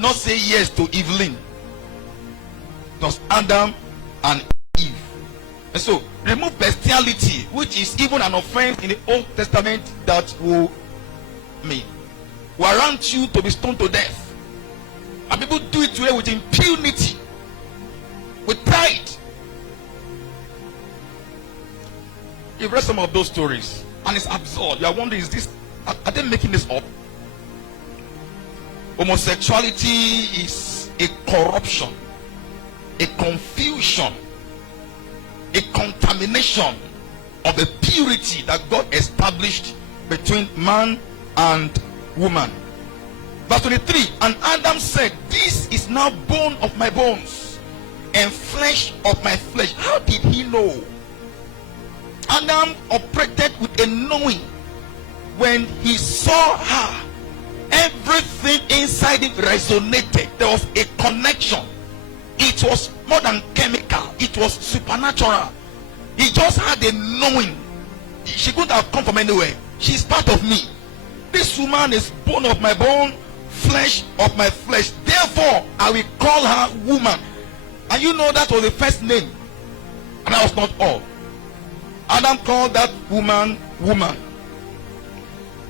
did not say yes to Evelyn. It was Adam and Eve. And so, remove bestiality, which is even an offense in the Old Testament that will warrant you to be stoned to death. And people do it today with impunity, with pride. You've read some of those stories, and it's absurd. You are wondering, are they making this up? Homosexuality is a corruption, a confusion, a contamination of the purity that God established between man and woman. Verse 23, and Adam said, this is now bone of my bones and flesh of my flesh. How did he know? Adam operated with a knowing. When he saw her, everything inside him resonated. There was a connection. It was more than chemical. It was supernatural. He just had a knowing. She couldn't have come from anywhere. She's part of me. This woman is bone of my bone, flesh of my flesh. Therefore, I will call her woman. And you know that was the first name. And that was not all. Adam called that woman, woman.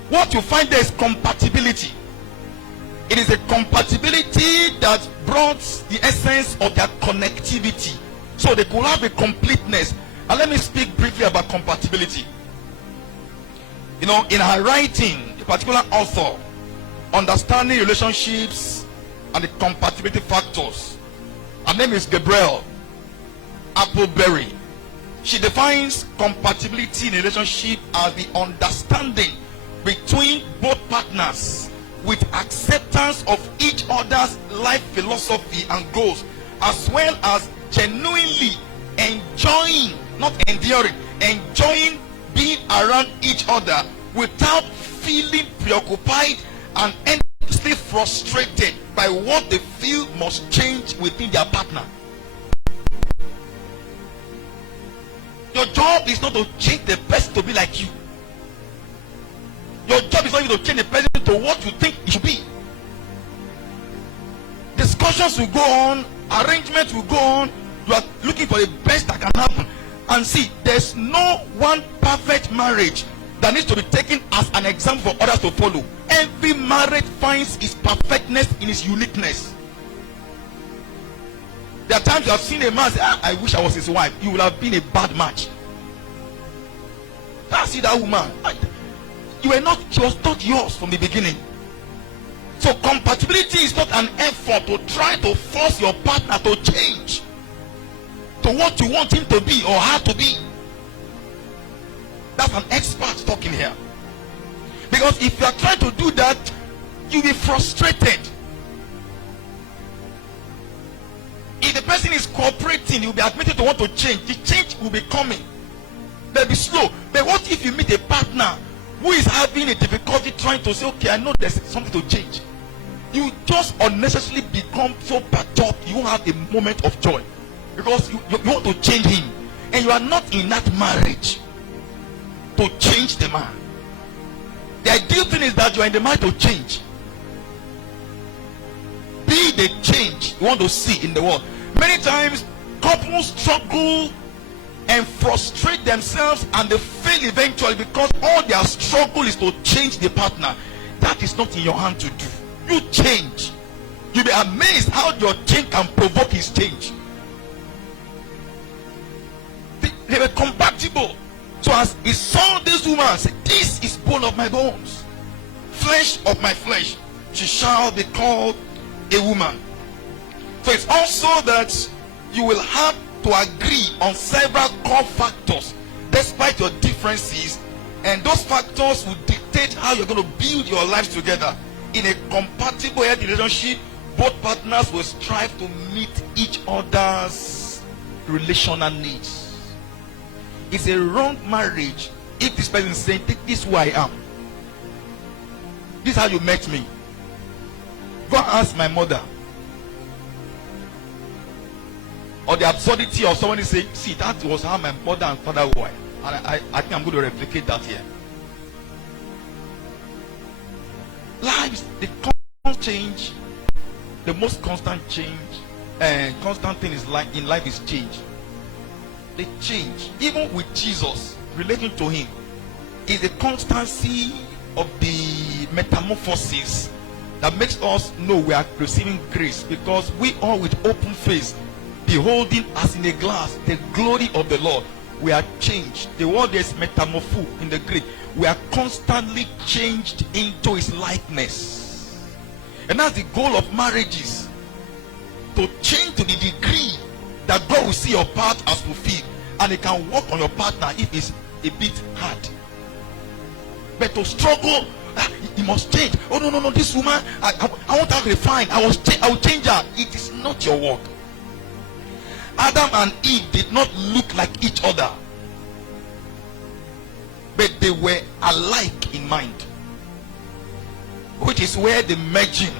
What you find there is compatibility. It is a compatibility that brought the essence of their connectivity. So they could have a completeness. And let me speak briefly about compatibility. You know, in her writing, a particular author, Understanding Relationships and the Compatibility Factors, her name is Gabrielle Appleberry. She defines compatibility in a relationship as the understanding between both partners with acceptance of each other's life philosophy and goals, as well as genuinely enjoying, not enduring, enjoying being around each other without feeling preoccupied and endlessly frustrated by what they feel must change within their partner. Your job is not to change the person to be like you. Your job is not even to change the person to what you think it should be. Discussions will go on, arrangements will go on. You are looking for the best that can happen. And see, there's no one perfect marriage that needs to be taken as an example for others to follow. Every marriage finds its perfectness in its uniqueness. There are times you have seen a man say, I wish I was his wife. You will have been a bad match. I see that woman. She was not yours from the beginning. So compatibility is not an effort to try to force your partner to change to what you want him to be or her to be. That's an expert talking here. Because if you are trying to do that, you'll be frustrated. If the person is cooperating, you'll be admitted to want to change. The change will be coming. They'll be slow. But what if you meet a partner who is having a difficulty trying to say, okay, I know there's something to change? You just unnecessarily become so perturbed, you won't have a moment of joy. Because you want to change him. And you are not in that marriage to change the man. The ideal thing is that you are in the marriage to change. Be the change you want to see in the world. Many times, couples struggle and frustrate themselves and they fail eventually because all their struggle is to change the partner. That is not in your hand to do. You change. You'll be amazed how your change can provoke his change. They were compatible. So as he saw this woman, said, this is bone of my bones, flesh of my flesh. She shall be called a woman. So it's also that you will have to agree on several core factors despite your differences, and those factors will dictate how you're going to build your lives together. In a compatible healthy relationship, both partners will strive to meet each other's relational needs. It's a wrong marriage if this person is saying, this is who I am, this is how you met me. Go and ask my mother. Or the absurdity of someone saying, see, that was how my mother and father were. And I think I'm going to replicate that here. Lives, they can't change The most constant change and constant thing is like in life is change. They change. Even with Jesus, relating to him, is the constancy of the metamorphosis that makes us know we are receiving grace, because we are with open face, beholding as in a glass the glory of the Lord. We are changed. The word is metamorpho in the Greek. We are constantly changed into his likeness. And that's the goal of marriages, to change to the degree that God will see your part as fulfilled, and he can work on your partner if it's a bit hard. But to struggle, he must change. Oh no, this woman, I want her refined. I will change her. It is not your work. Adam and Eve did not look like each other, but they were alike in mind, which is where the merging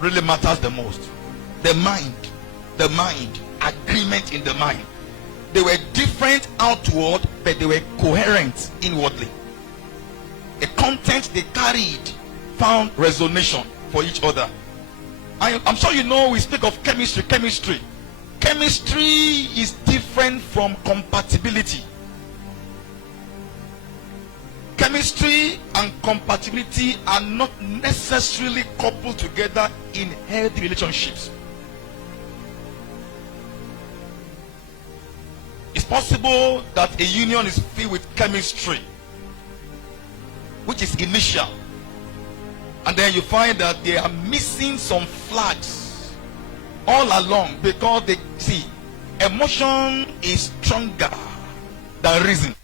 really matters the most. The mind, agreement in the mind. They were different outward, but they were coherent inwardly. The content they carried found resonation for each other. I'm sure you know we speak of chemistry. Chemistry is different from compatibility. Chemistry and compatibility are not necessarily coupled together in healthy relationships. It's possible that a union is filled with chemistry, which is initial, and then you find that they are missing some flags all along, because they see emotion is stronger than reason.